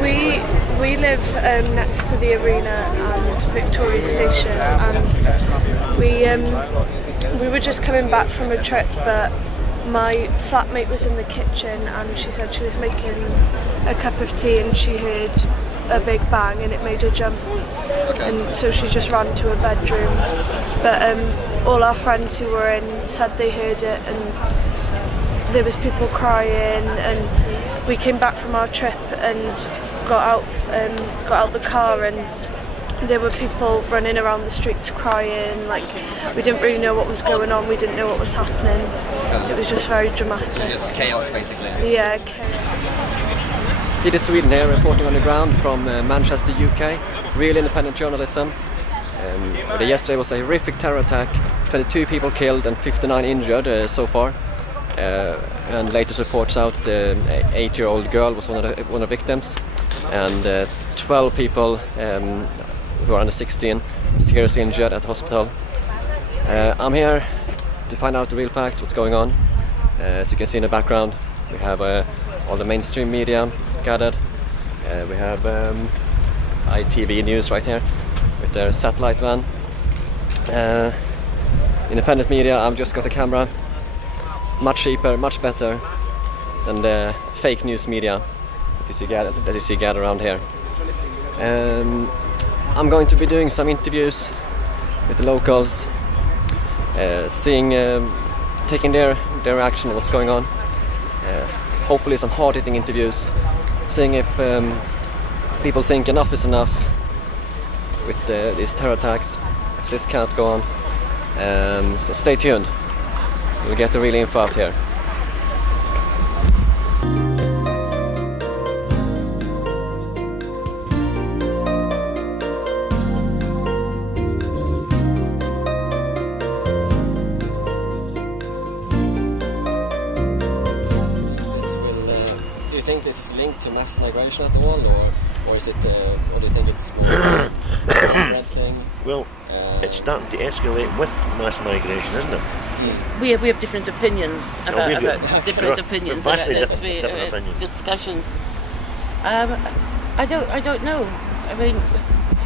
We live next to the arena and Victoria Station, and we were just coming back from a trip, but my flatmate was in the kitchen and she said she was making a cup of tea and she heard a big bang and it made her jump, and so she just ran to her bedroom. But all our friends who were in said they heard it, and there was people crying, and we came back from our trip and got out the car, and there were people running around the streets crying. Like, we didn't really know what was going on, we didn't know what was happening. It was just very dramatic. Just chaos, basically. Yeah, chaos. PeterSweden here, reporting on the ground from Manchester, UK. Real independent journalism. Yesterday was a horrific terror attack. 22 people killed and 59 injured so far. And latest reports out the 8-year-old girl was one of the victims, and 12 people who are under 16 seriously injured at the hospital. I'm here to find out the real facts, what's going on. As you can see in the background, we have all the mainstream media gathered. We have ITV News right here with their satellite van. Independent media, I've just got a camera. Much cheaper, much better than the fake news media that you see gathered around here. I'm going to be doing some interviews with the locals, taking their reaction to what's going on. Hopefully some hard-hitting interviews, seeing if people think enough is enough with these terror attacks. This can't go on. So stay tuned. We'll get the real info out here. Do you think this is linked to mass migration at all, or is it? Or do you think it's more a red thing? Well, it's starting to escalate with mass migration, isn't it? We have different opinions about different opinions about different discussions. I don't know. I mean,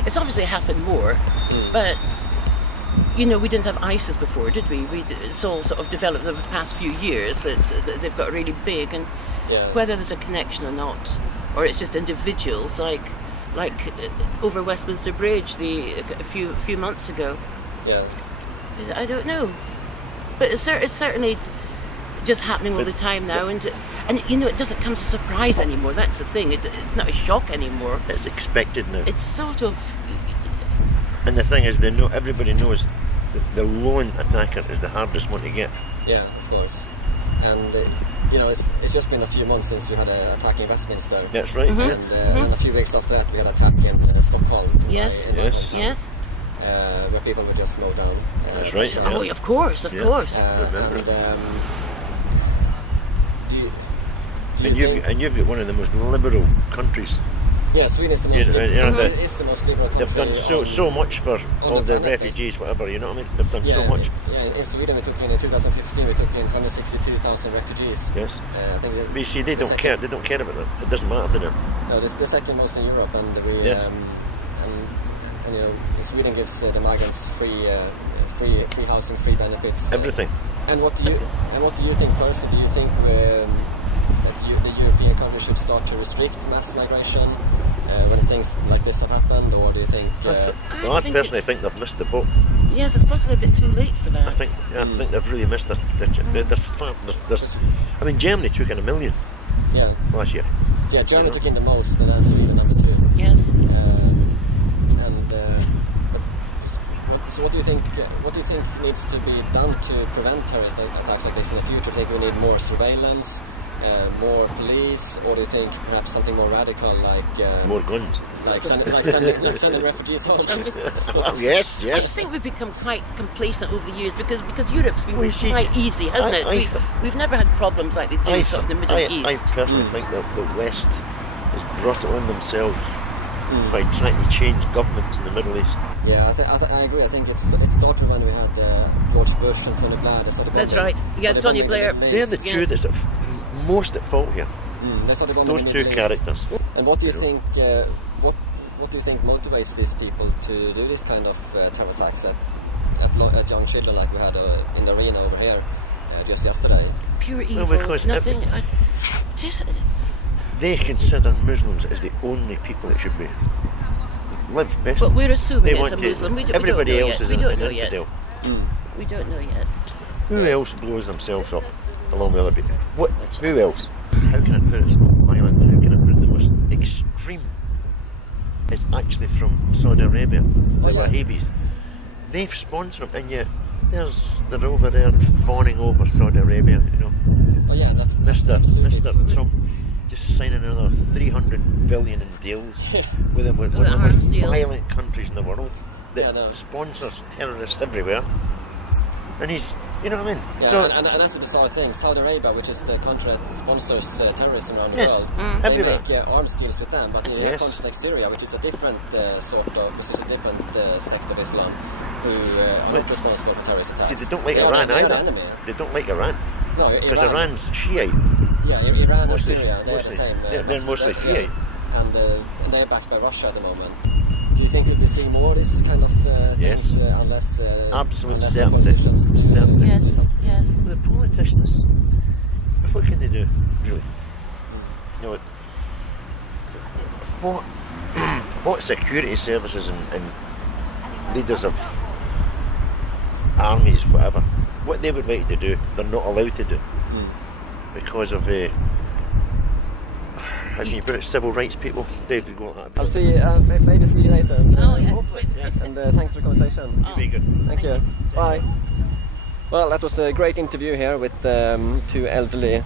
it's obviously happened more, but you know, we didn't have ISIS before, did we? It's all sort of developed over the past few years. They've got really big, and whether there's a connection or not, or it's just individuals like over Westminster Bridge a few months ago. Yeah. I don't know. But it's certainly just happening all the time now, and you know, it doesn't come as a surprise anymore. That's the thing. It's not a shock anymore. It's expected now. It's sort of. And the thing is, everybody knows that the lone attacker is the hardest one to get. Yeah, of course. And you know, it's just been a few months since we had an attack in Westminster. That's right. And a few weeks after that, we had an attack in Stockholm. Yes. Yes. Where people were just mowed down. That's right. Oh, of course. And you've got one of the most liberal countries. Yeah, Sweden is the most liberal. It's the most liberal country. They've done so much for all the refugees, whatever. You know what I mean? They've done so much. Yeah, in Sweden we took in 2015 we took in 162,000 refugees. Yes. I think but you see, they don't care. They don't care about that. It doesn't matter to them. No, the second most in Europe, and we and you know, Sweden gives the migrants free housing, free benefits, everything. And what do you think personally? Do you think that the European countries should start to restrict mass migration when things like this have happened, or do you think? I personally think they've missed the boat. Yes, it's possibly a bit too late for that. I think they've really missed I mean, Germany took in 1 million. Yeah. Last year. Yeah, Germany took in the most, and then Sweden number 2. Yes. So what do you think? What do you think needs to be done to prevent terrorist attacks like this in the future? Do you think we need more surveillance, more police, or do you think perhaps something more radical like more guns, like sending refugees home? Well, yes. I think we've become quite complacent over the years because Europe's been quite easy, hasn't it? We've never had problems like they do in sort of the Middle East. I personally think that the West has brought it on themselves by trying to change governments in the Middle East. Yeah, I agree. I think it started when we had George Bush and Tony Blair. That's right. Yeah, Tony Blair. They're the two that's most at fault here. Those two characters. And what do you think? What do you think motivates these people to do this kind of terror attacks at young children, like we had in the arena over here just yesterday? Pure evil. Well, because nothing. They consider Muslims as the only people that should be live best. But we're assuming they it's a Muslim. everybody we don't know else yet. is We don't know infidel. yet. We don't know yet. Who else blows themselves up along with other people? What? Who else? How can I put it? It's not violent. How can I put it? The most extreme is actually from Saudi Arabia. The Wahhabis. They've sponsored them, and yet they're over there fawning over Saudi Arabia. You know. Oh yeah, Mr. Trump just signing another 300 billion in deals with them, with one of the most violent countries in the world that sponsors terrorists everywhere, and he's, you know what I mean? Yeah, so, and that's a bizarre thing. Saudi Arabia, which is the country that sponsors terrorism around the yes, world, everywhere. they make arms deals with them. But in a Yes. country like Syria, which is a different sect of Islam, who are not responsible for terrorist attacks. See, they don't like Iran either. They don't like Iran. No, because Iran's Shiite. Yeah, Iran Mostly- and Syria, they're mostly- the same. they're mostly Shiite. And they're backed by Russia at the moment. Do you think we'll be seeing more of this kind of Yes. things unless Absolute unless the certainty. politicians Certainty. Yes, yes. The politicians, what can they do, really? You know, what security services and leaders of armies, whatever, what they would like to do, they're not allowed to do because of how can you put it, civil rights people. They could go like that. I'll see you, maybe see you later. Oh, yes. And thanks for the conversation. Be good. Thank you. Bye. Well, that was a great interview here with two elderly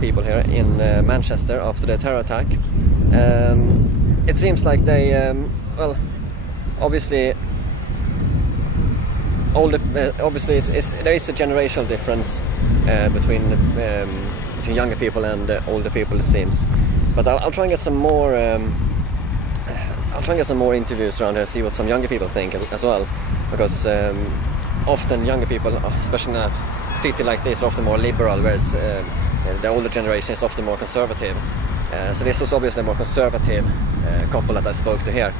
people here in Manchester after the terror attack. It seems like they, well, obviously, obviously there is a generational difference between younger people and older people, it seems. But I'll try and get some more. I'll try and get some more interviews around here, see what some younger people think as well, because often younger people, especially in a city like this, are often more liberal, whereas the older generation is often more conservative. So this was obviously a more conservative couple that I spoke to here.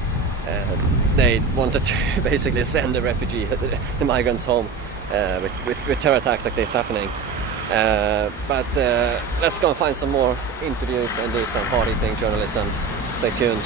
They wanted to basically send the the migrants home with terror attacks like this happening. But let's go and find some more interviews and do some hard-hitting journalism. Stay tuned.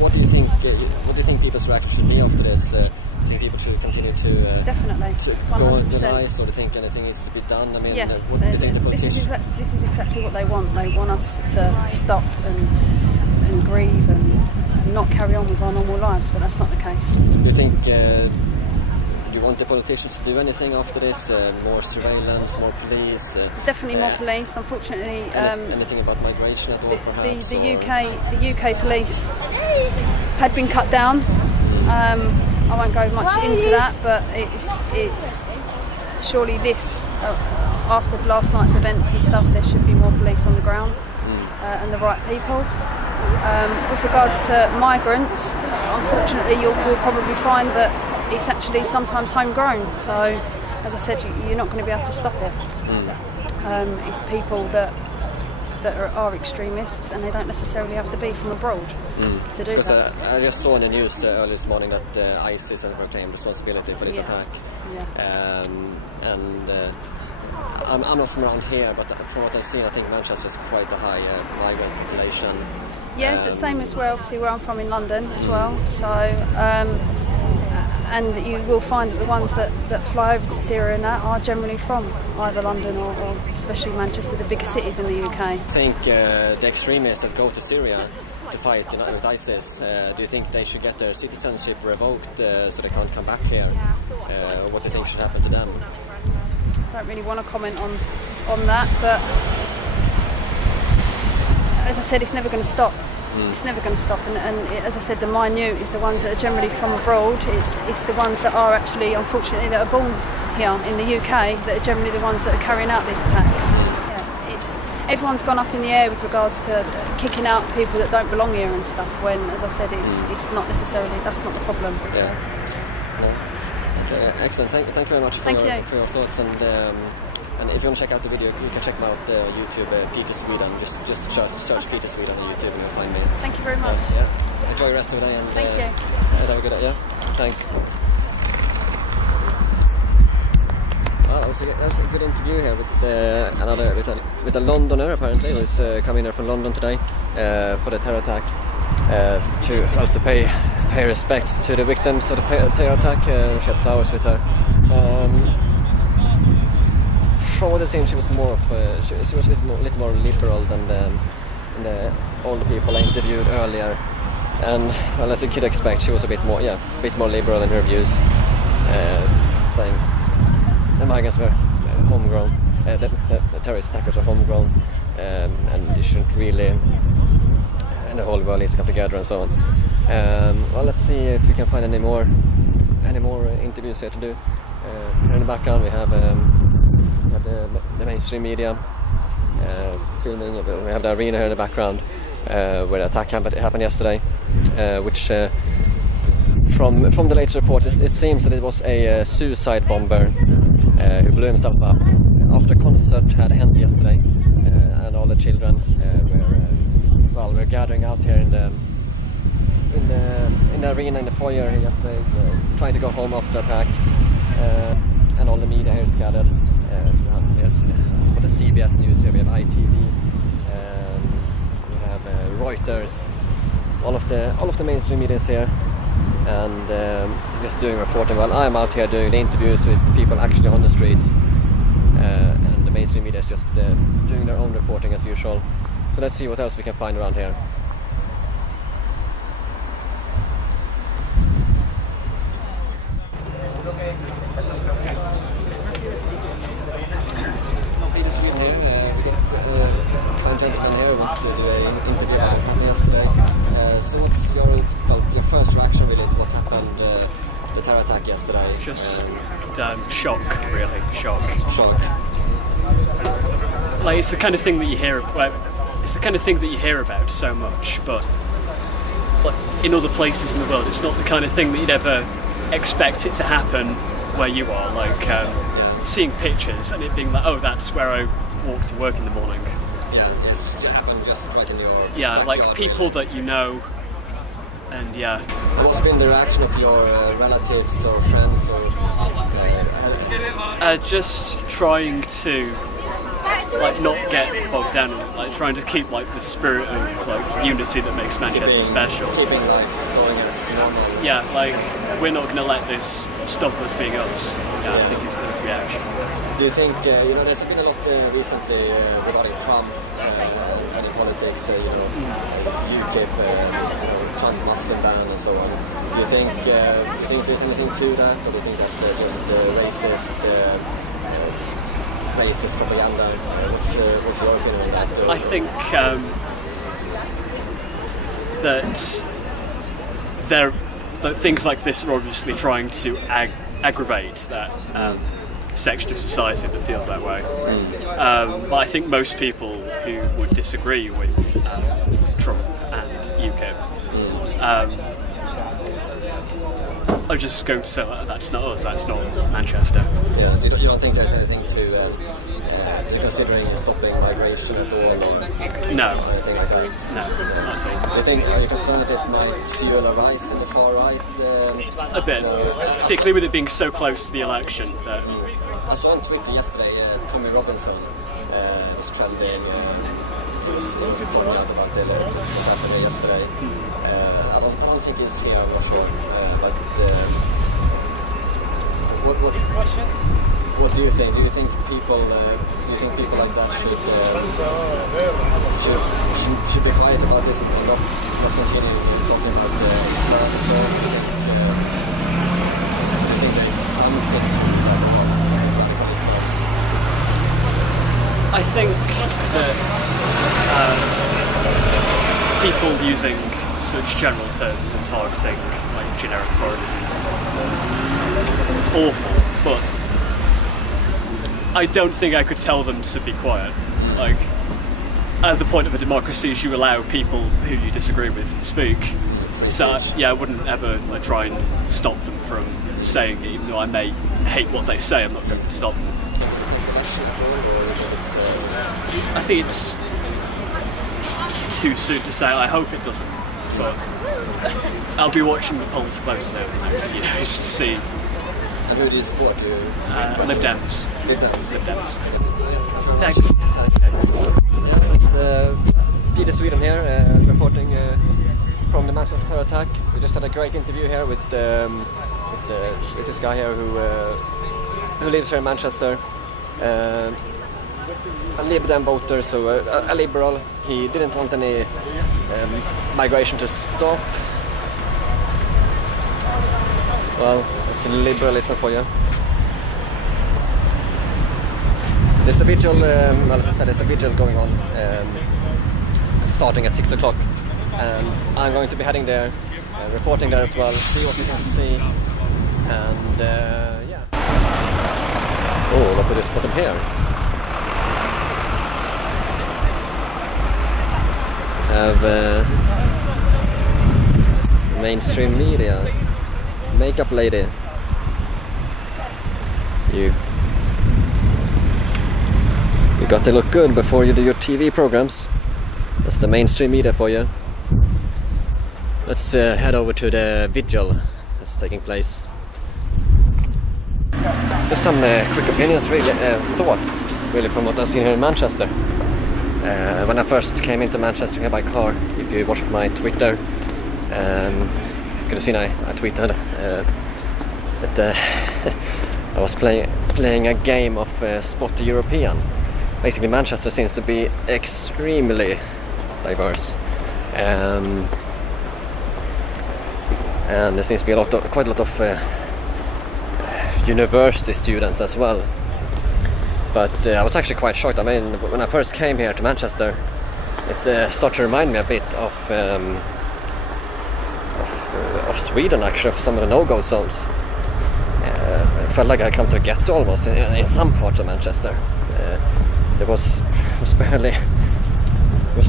What do you think? What do you think people's reaction should be after this? Do you think people should continue to Definitely, go on 100%. denies, or do you think anything needs to be done? I mean, Yeah, what do you think the politicians? this is exactly what they want. They want us to stop and grieve and not carry on with our normal lives, but that's not the case. Do you think? Do you want the politicians to do anything after this? More surveillance, more police? Definitely more police. Unfortunately, anything about migration at all? Perhaps the UK police had been cut down. I won't go much into that, but it's surely this after last night's events and stuff, there should be more police on the ground and the right people. With regards to migrants, unfortunately, you'll probably find that it's actually sometimes homegrown. So, as I said, you're not going to be able to stop it. It's people that are extremists, and they don't necessarily have to be from abroad to do that. I just saw in the news earlier this morning that ISIS has claimed responsibility for this attack. Yeah. I'm not from around here, but from what I've seen, I think Manchester is quite a high migrant population. Yeah, it's the same as obviously where I'm from in London as well. So, and you will find that the ones that fly over to Syria and that are generally from either London or especially Manchester, the bigger cities in the UK. I think the extremists that go to Syria to fight with ISIS, do you think they should get their citizenship revoked so they can't come back here? What do you think should happen to them? I don't really want to comment on that, but as I said, it's never going to stop. It's never going to stop, and as I said, the minute is the ones that are generally from abroad. It's the ones that are actually, unfortunately, that are born here in the UK that are generally the ones that are carrying out these attacks. Yeah, everyone's gone up in the air with regards to kicking out people that don't belong here and stuff. When, as I said, it's not necessarily, that's not the problem. Yeah. No. Okay, excellent. Thank you very much for your thoughts, and And if you want to check out the video, you can check out YouTube, PeterSweden. Just search PeterSweden on YouTube and you'll find me. Thank you very much. So, yeah, enjoy the rest of the day and Thank you. have a good day. Yeah, thanks. Well, that was a good interview here with a Londoner apparently who's coming here from London today for the terror attack to pay respects to the victims of the terror attack. She had flowers with her. From what I seen, she was more of she was a little more liberal than all the people I interviewed earlier. And well, as you could expect, she was a bit more liberal in her views, saying the migrants were homegrown, the terrorist attackers are homegrown, and you shouldn't really, and the whole world needs to come together and so on. Well, let's see if we can find any more interviews here to do. Here in the background we have the mainstream media filming. We have the arena here in the background where the attack happened yesterday, which from the latest reports it seems that it was a suicide bomber who blew himself up after a concert had ended yesterday, and all the children were gathering out here in the arena in the foyer here yesterday, trying to go home after the attack, and all the media here is gathered. For the CBS News here, we have ITV, we have Reuters, all of the mainstream media is here, and just doing reporting. Well, I'm out here doing the interviews with people actually on the streets, and the mainstream media is just doing their own reporting as usual. So let's see what else we can find around here. PeterSweden here. We got a fine gentleman here who wants to do an interview about what happened yesterday. So what's your first reaction really to what happened, the terror attack yesterday? Just shock, really, shock. Shock. Like, it's the kind of thing that you hear. It's the kind of thing that you hear about so much, but like in other places in the world, it's not the kind of thing that you'd ever expect it to happen where you are. Like seeing pictures and it being like, oh, that's where I walk to work in the morning. Yeah, it happened just right in your backyard, like people that you know, and yeah. What's been the reaction of your relatives or friends or? Just trying to like not get bogged down in it, like trying to keep like the spirit of like unity that makes Manchester special. Keeping life going as normal. Yeah, like we're not going to let this stop us being us. Yeah, I think is the reaction. Do you think there's been a lot recently regarding Trump and in politics, UKIP, Trump Muslim ban and so on. Do you think there's anything to that, or do you think that's just racist propaganda? What's your opinion on that? I think that things like this are obviously trying to aggravate that section of society that feels that way. But I think most people who would disagree with Trump and UKIP are just going to say that's not us, that's not Manchester. Yeah, so you don't think there's anything to considering stopping migration at all? No. Anything like that? No, not at all. Do you think your conservatives might fuel a rise in the far right? A bit, particularly with it being so close to the election. That I saw on Twitter yesterday, Tommy Robinson was trending. Was something out about the what happened yesterday. I don't think it's here. I'm not sure. What do you think? Do you think people like that should be quiet about this and not continue talking about Islam? So I think there's something to talk about Islam. I think that people using such general terms and targeting like generic foreigners is awful, but I don't think I could tell them to be quiet. Like, at the point of a democracy is you allow people who you disagree with to speak. So yeah, I wouldn't ever try and stop them from saying it, even though I may hate what they say. I'm not going to stop them. I think it's too soon to say. I hope it doesn't, but I'll be watching the polls closely over the next few days to see. And who do you support? Lib Dems. Lib Dems. Lib Dems. Thanks. It's PeterSweden here, reporting from the Manchester terror attack. We just had a great interview here with this guy here who lives here in Manchester. A Lib Dem voter, so a liberal. He didn't want any migration to stop. Well, that's liberalism for you. There's a vigil, well, as I said, there's a vigil going on, starting at 6 o'clock. And I'm going to be heading there, reporting there as well, see what we can see. And yeah. Oh, look at this bottom here. Have mainstream media, makeup lady. You got to look good before you do your TV programs. That's the mainstream media for you. Let's head over to the vigil that's taking place. Just some quick opinions, really, thoughts, really, from what I've seen here in Manchester. When I first came into Manchester here by car, if you watched my Twitter, you could have seen I tweeted that I was playing a game of Spot the European. Basically, Manchester seems to be extremely diverse, and there seems to be quite a lot of university students as well. But I was actually quite shocked. I mean, when I first came here to Manchester, it started to remind me a bit of Sweden, actually, of some of the no-go zones. It felt like I come to a ghetto almost in some parts of Manchester. There was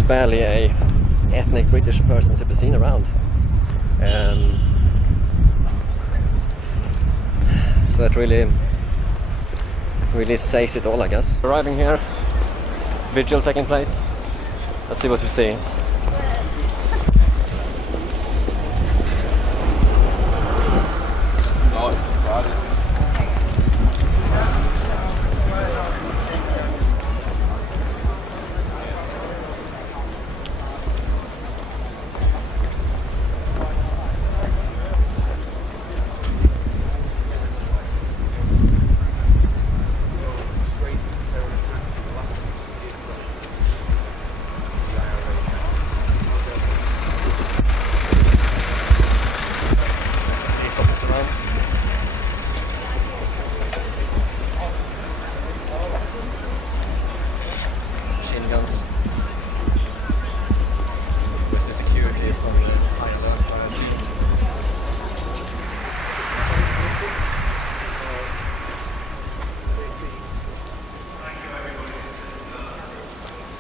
barely a ethnic British person to be seen around. So that really says it all, I guess. Arriving here, vigil taking place. Let's see what we see. Guns. With the security is on the high alert, but I see.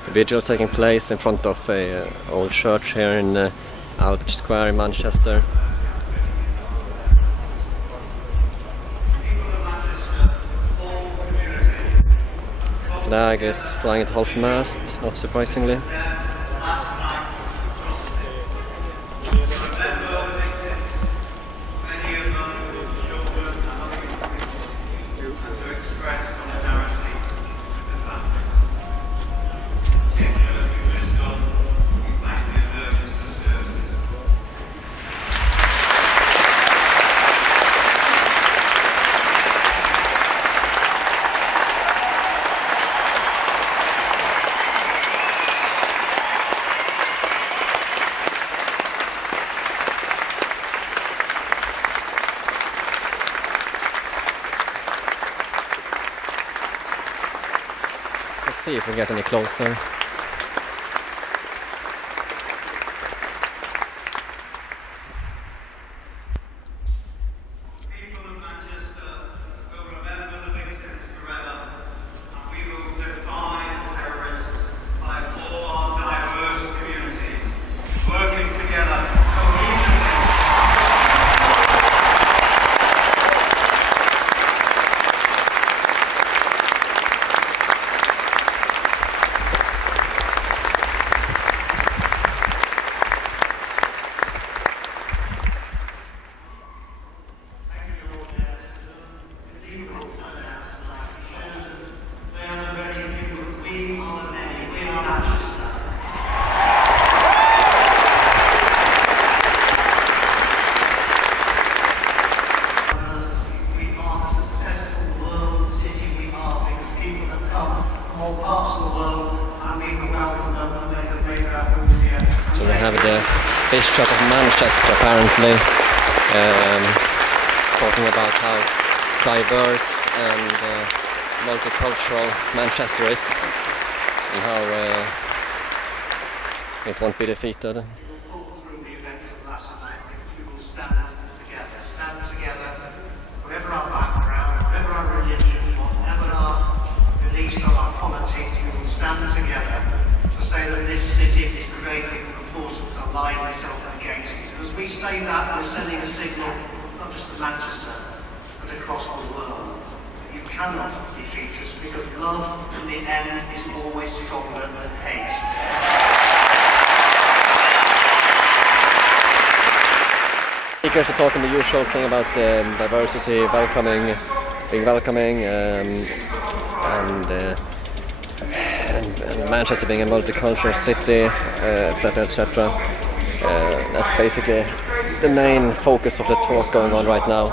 The vigil is taking place in front of a old church here in Albert Square in Manchester. Flag is flying at half-mast, not surprisingly. Let's see if we get any closer. have the Bishop of Manchester apparently talking about how diverse and multicultural Manchester is and how it won't be defeated. Whatever our background, whatever our religion, whatever our beliefs or our politics, we will stand together to say that this city is greater than the forces that align itself against it. As we say that, we're sending a signal not just to Manchester, but across the world. You cannot defeat us because love in the end is always stronger than hate. Speakers are talking the usual thing about diversity, being welcoming, and Manchester being a multicultural city, etc., etc. That's basically the main focus of the talk going on right now.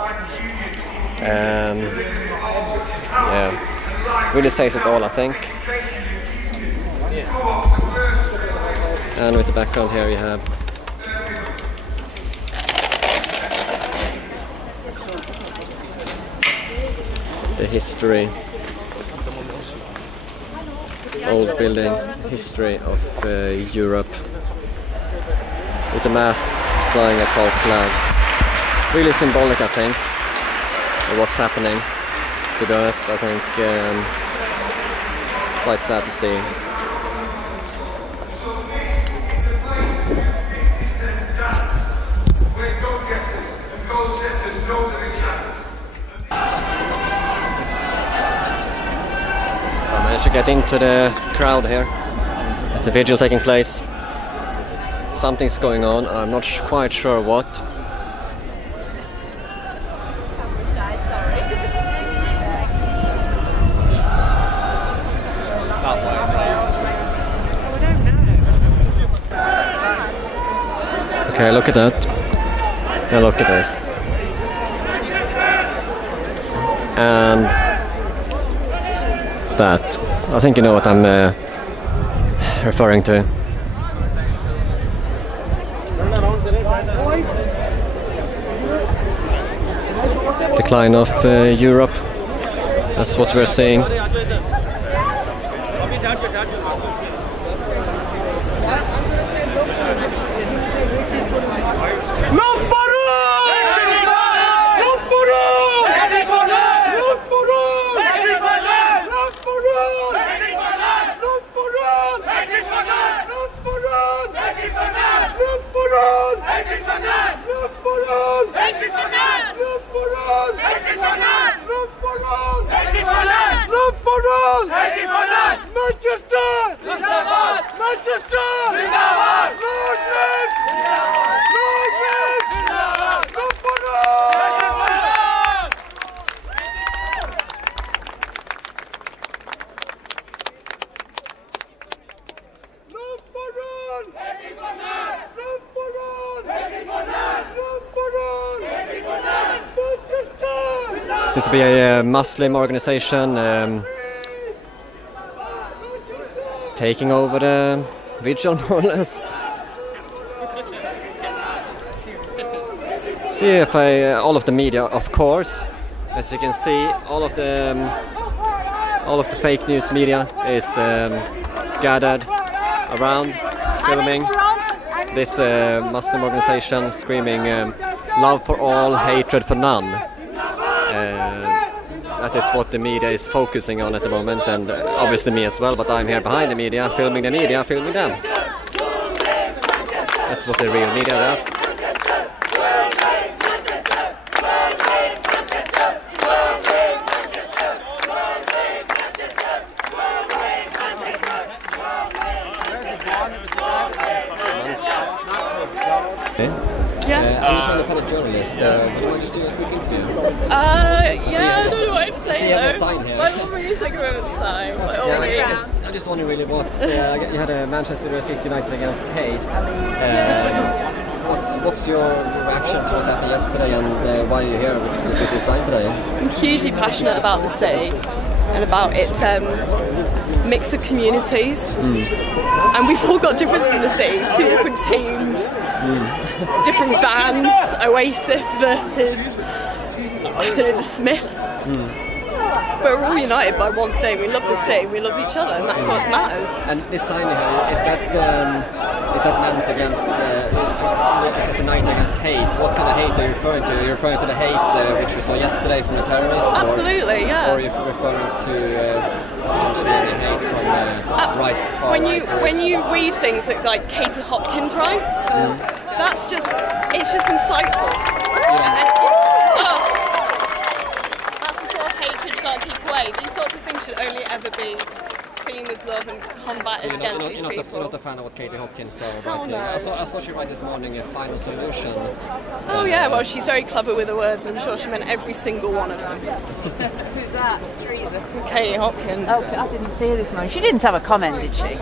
Yeah, really says it all, I think. And with the background here, you have the history, old building history of Europe, with the masts flying at half flag. Really symbolic, I think, of what's happening. To be honest, I think quite sad to see. To get into the crowd here at the vigil taking place. Something's going on, I'm not quite sure what. Okay, look at that. Now look at this. And that. I think you know what I'm referring to. Decline of Europe. That's what we're seeing. Seems to be a Muslim organization taking over the Vigil, more or less. See if all of the media, of course, as you can see, all of the fake news media is gathered around, filming this Muslim organization, screaming "Love for all, hatred for none." That is what the media is focusing on at the moment, and obviously me as well, but I'm here behind the media, filming them. That's what the real media does. I'm just an independent journalist. Do you want to just do a quick interview? Yeah, I don't know what to say. See, I have a sign here. What do you think about the sign? I just wondering really what you had a Manchester City United against hate. What's your reaction to what happened yesterday, and why are you here with this sign today? I'm hugely passionate about the city. and about its mix of communities. And we've all got differences in the cities, 2 different teams, different bands, Oasis versus, I don't know, the Smiths. But we're all united by one thing. We love the city, we love each other, and that's what matters. And this sign you have, is that meant against, this is a night against hate? What kind of hate are you referring to? Are you referring to the hate which we saw yesterday from the terrorists? Absolutely, yeah. Or are you referring to potentially any hate from right, far when you read things like Katie Hopkins writes, it's just insightful. That's the sort of hatred you can't keep away. These sorts of things should only ever be seen with love and combated against these people. You're not a fan of what Katie Hopkins said about no. I saw she write this morning a final solution. Oh yeah, well she's very clever with the words, and I'm sure she meant every single one of them. Who's that? Teresa. Katie Hopkins. Oh, I didn't see her this morning. She didn't have a comment, did she?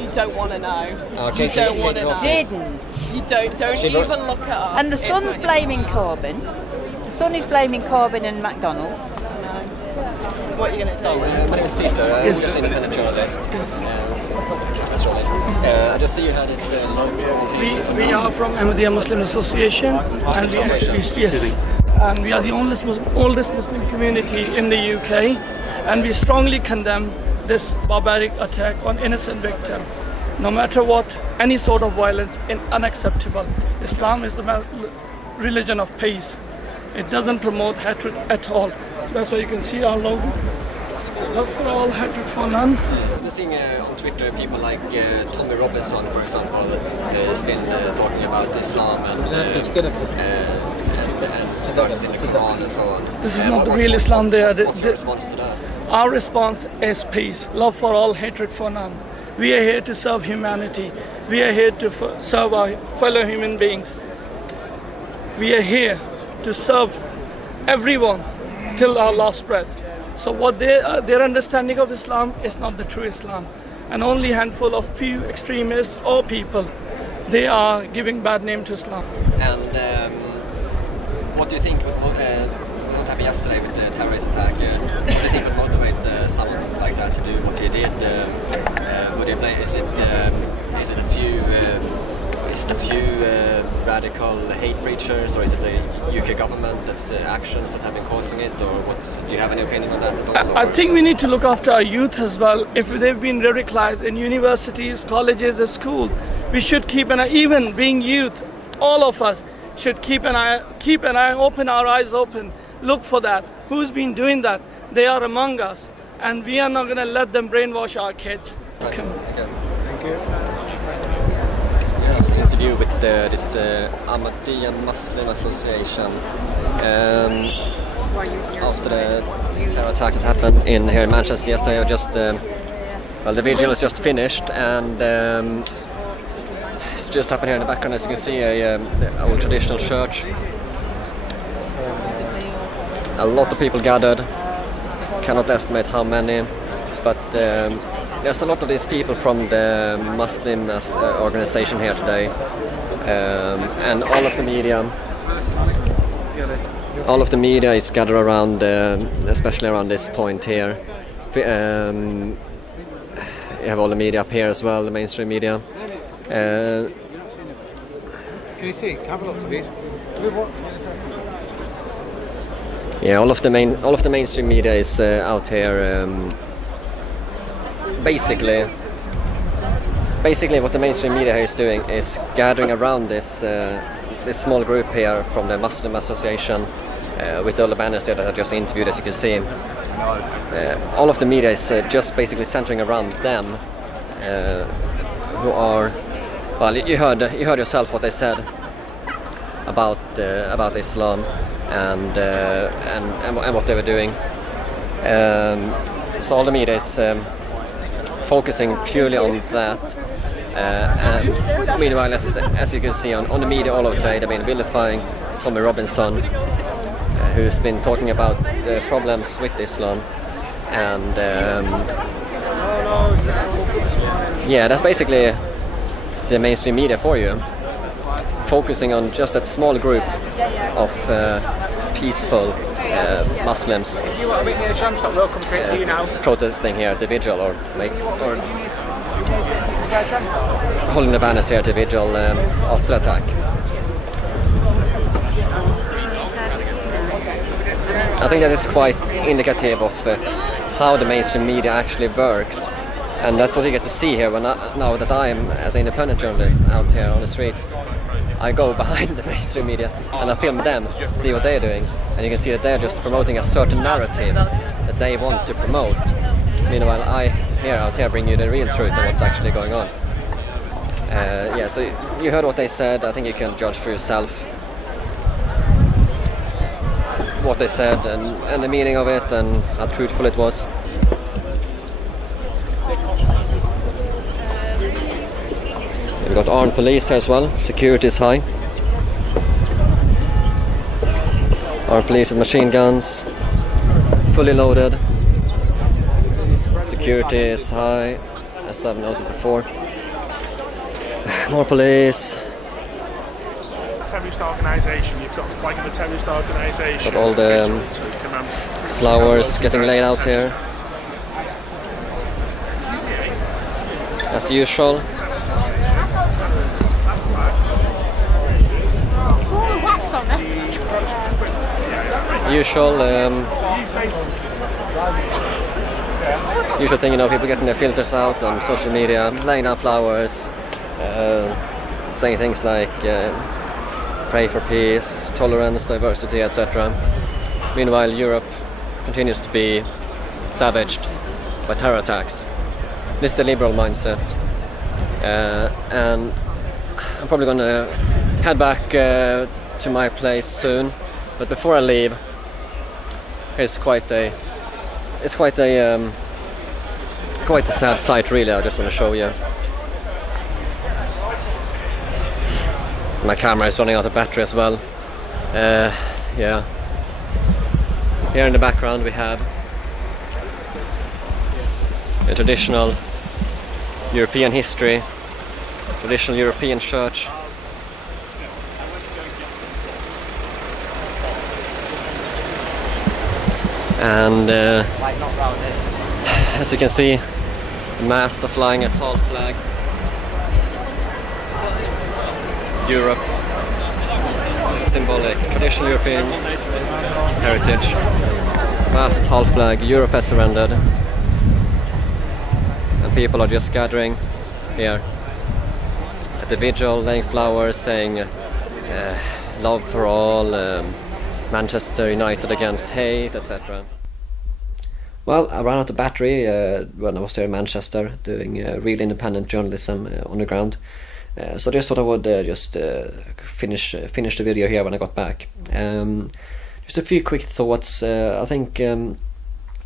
You don't want to know. Katie, you don't want to know. Didn't. You don't even look it up. And the Sun's blaming Corbyn. The Sun is blaming Corbyn and McDonnell. What are you going to do? My name is Peter, I'm just an independent journalist. I just see you had this local... We are from Ahmadiyya Muslim Association, and we are the oldest Muslim community in the UK, and we strongly condemn this barbaric attack on innocent victims. No matter what, any sort of violence is unacceptable. Islam is the religion of peace. It doesn't promote hatred at all. That's why you can see our logo. Love for all, hatred for none. We're seeing on Twitter people like Tommy Robinson, for example, has been talking about Islam and verses in the Quran and so on. This is not the real Islam there. What's your response to that? Our response is peace. Love for all, hatred for none. We are here to serve humanity. We are here to serve our fellow human beings. We are here to serve everyone till our last breath. So what their understanding of Islam is not the true Islam. And only a handful of few extremists or people, they are giving bad name to Islam. And what do you think what happened yesterday with the terrorist attack? What do you think would motivate someone like that to do what he did? Would you blame? Is it a few radical hate preachers, or is it the UK government that's actions that have been causing it, or do you have any opinion on that at all? I think we need to look after our youth as well. If they've been radicalized in universities, colleges, and schools, we should keep an eye. Even being youth, all of us should keep an eye open, our eyes open. Look for that. Who's been doing that? They are among us, and we are not going to let them brainwash our kids. Okay. Thank you. An interview with this Ahmadiyya Muslim Association after the terror attack that happened here in Manchester yesterday. The vigil is just finished, and it's just happened here in the background. As you can see, a old traditional church. A lot of people gathered. Cannot estimate how many, but there's a lot of these people from the Muslim organization here today, and all of the media is gathered around, especially around this point here. You have all the media up here as well, the mainstream media. Can you see? Have a look, please. Yeah, all of the mainstream media is out here. Basically, what the mainstream media here is doing is gathering around this small group here from the Muslim Association with all the banners there that I just interviewed, as you can see. All of the media is just basically centering around them, who are, well, you heard yourself what they said about Islam and what they were doing. So all the media is focusing purely on that, and meanwhile, as you can see on the media all over today, they've been vilifying Tommy Robinson, who's been talking about the problems with Islam, and yeah, that's basically the mainstream media for you, focusing on just that small group of peaceful Muslims If you want to meet me at the tram stop, we'll come straight to you now. protesting here at the Vigil, or holding the banners here at the Vigil after the attack. I think that is quite indicative of how the mainstream media actually works, and that's what you get to see here now that I am, as an independent journalist, out here on the streets. I go behind the mainstream media and I film them, see what they're doing, and you can see that they're just promoting a certain narrative that they want to promote. Meanwhile, I out here bring you the real truth of what's actually going on. Yeah, so you heard what they said. I think you can judge for yourself what they said and the meaning of it and how truthful it was. We've got armed police here as well. Security is high. Armed police with machine guns, fully loaded. Security is high, as I've noted before. More police. Terrorist organisation. You've got the flag of a terrorist organisation. Got all the flowers getting laid out here, as usual. Usual thing, you know, people getting their filters out on social media, laying down flowers, saying things like pray for peace, tolerance, diversity, etc. Meanwhile, Europe continues to be savaged by terror attacks. This is the liberal mindset, and I'm probably going to head back to my place soon. But before I leave, it's quite a sad sight, really. I just want to show you. My camera is running out of battery as well. Yeah. Here in the background we have a traditional European history, traditional European church. And as you can see, the masts are flying at half flag. Europe, symbolic, traditional European heritage. Mast, half flag, Europe has surrendered. And people are just gathering here at the Vigil, laying flowers, saying love for all, Manchester United against hate, etc. Well, I ran out of battery when I was here in Manchester doing real independent journalism on the ground. So I just thought I would just finish the video here when I got back. Just a few quick thoughts. I think a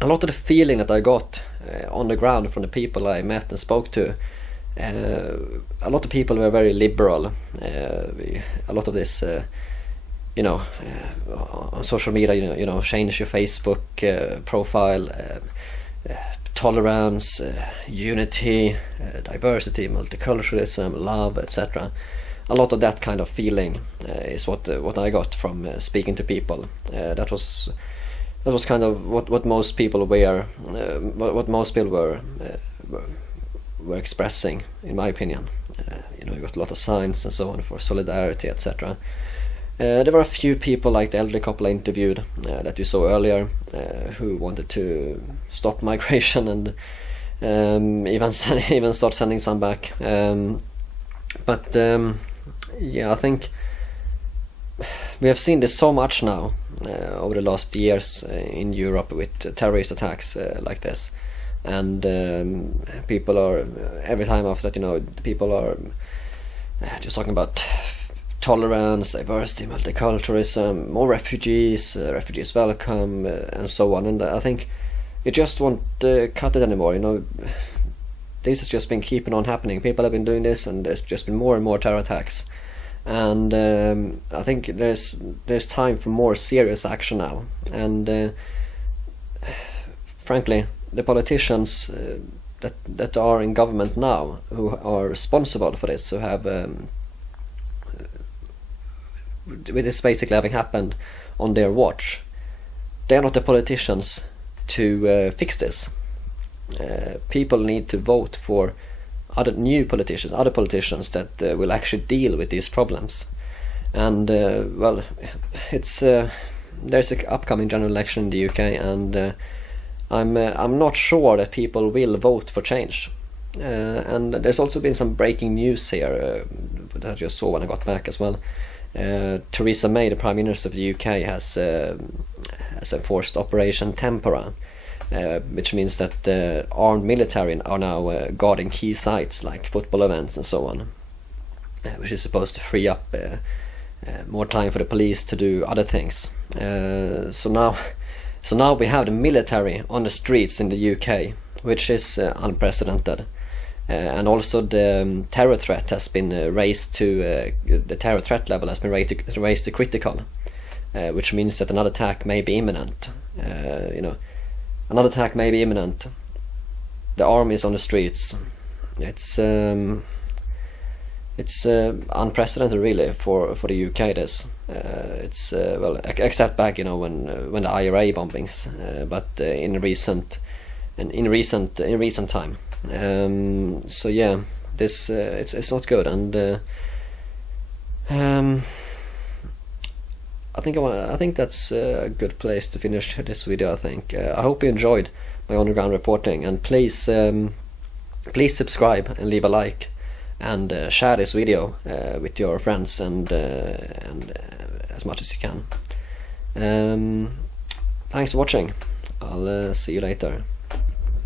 lot of the feeling that I got on the ground from the people I met and spoke to, a lot of people were very liberal. A lot of this on social media, you know, change your Facebook profile, tolerance, unity, diversity, multiculturalism, love, etc. A lot of that kind of feeling is what I got from speaking to people. That was kind of what most people were, what most people were expressing, in my opinion. You got a lot of signs and so on for solidarity, etc. There were a few people, like the elderly couple I interviewed that you saw earlier, who wanted to stop migration and even start sending some back. But yeah, I think we have seen this so much now over the last years in Europe with terrorist attacks like this, and people are, every time after that, people are just talking about tolerance, diversity, multiculturalism, more refugees, refugees welcome, and so on. And I think you just won't cut it anymore. This has just been keeping on happening. People have been doing this, and there's just been more and more terror attacks. And I think there's time for more serious action now. And frankly, the politicians that are in government now, who are responsible for this, who have with this basically having happened on their watch, they are not the politicians to fix this. People need to vote for other politicians that will actually deal with these problems. And well, it's there's an upcoming general election in the UK, and I'm not sure that people will vote for change. And there's also been some breaking news here that I just saw when I got back as well. Theresa May, the Prime Minister of the UK, has enforced Operation Tempora, which means that the armed military are now guarding key sites like football events and so on, which is supposed to free up more time for the police to do other things. So now we have the military on the streets in the UK, which is unprecedented. And also the terror threat has been raised to the terror threat level has been raised to critical, which means that another attack may be imminent. Another attack may be imminent. The army is on the streets. It's unprecedented, really, for the UK. This it's well, except back when the IRA bombings, but in recent time. So yeah, this it's not good, and I think that's a good place to finish this video. I think I hope you enjoyed my underground reporting, and please subscribe and leave a like, and share this video with your friends and as much as you can. Thanks for watching. I'll see you later.